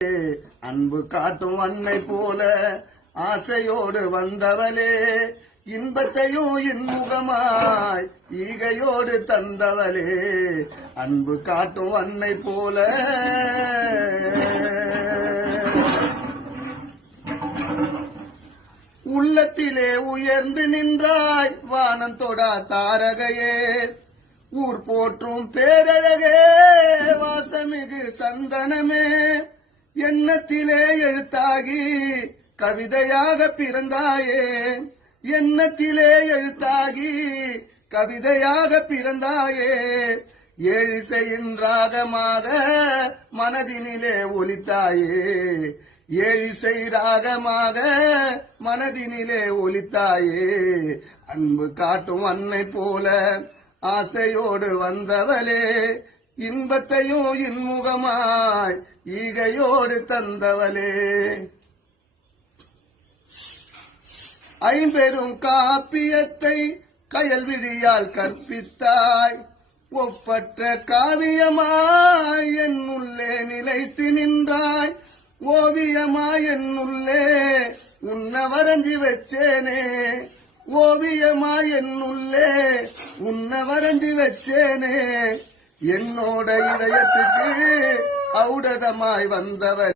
அன்பு காட்டும் அன்னை போல ஆசையோடு வந்தவளே, இன்பத்தையும் இன்முகமாய் ஈகையோடு தந்தவளே, அன்பு காட்டும் அன்னை போல. உள்ளத்திலே உயர்ந்து நின்றாய் வானம் தொடா தாரகையே, ஊர் போற்றும் பேரழகே, வாசமிகு சந்தனமே, எண்ணத்திலே எழுத்தாகி கவிதையாக பிறந்தாயே, எண்ணத்திலே எழுத்தாகி கவிதையாக பிறந்தாயே, ஏழிசையின் ராகமாக மனதினிலே ஒலித்தாயே, ஏழிசை ராகமாக மனதினிலே ஒலித்தாயே, அன்பு காட்டும் அன்னை போல ஆசையோடு வந்தவளே, இன்பத்தையும் இன்முகமாய் ஈகையோடு தந்தவளே. ஐம்பெரும் காப்பியத்தை கயல்விழியால் கற்பித்தாய், ஒப்பற்ற காவியமாய் என் உள்ளே நிலைத்து நின்றாய், ஓவியமாய் என் உள்ளே உன்னை வரைஞ்சி வச்சேனே, ஓவியமாய் என் உள்ளே உன்னை வரைஞ்சி வச்சேனே, என்னோட இதயத்துக்கு ஔடதமாய் வந்தவர்.